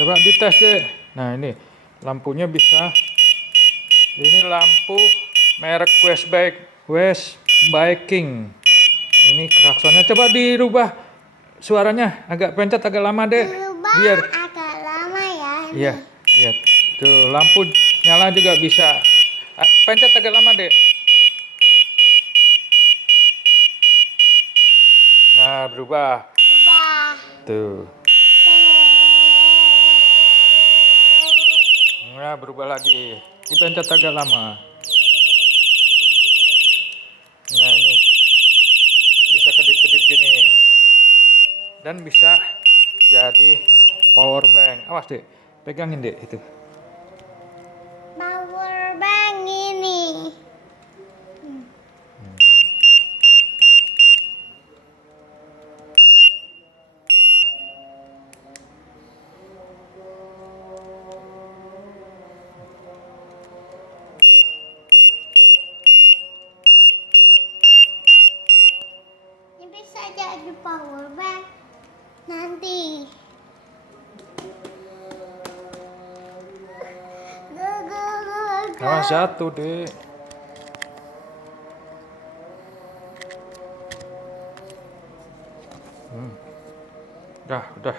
Coba dites deh. Nah ini lampunya bisa. Ini lampu merek West Viking. Ini klaksonnya coba dirubah suaranya agak pencet agak lama deh. Berubah Biar agak lama ya. iya, iya. Tuh lampu nyala juga bisa. Pencet agak lama deh. Nah, berubah. Berubah. Tuh. Nah, berubah lagi. Dipencet agak lama. Nah, ini bisa kedip-kedip gini. Dan bisa jadi power bank. Awas deh, pegangin deh itu. Power bank ini. Ini bisa jadi power bank nanti. Awas jatuh deh. Udah.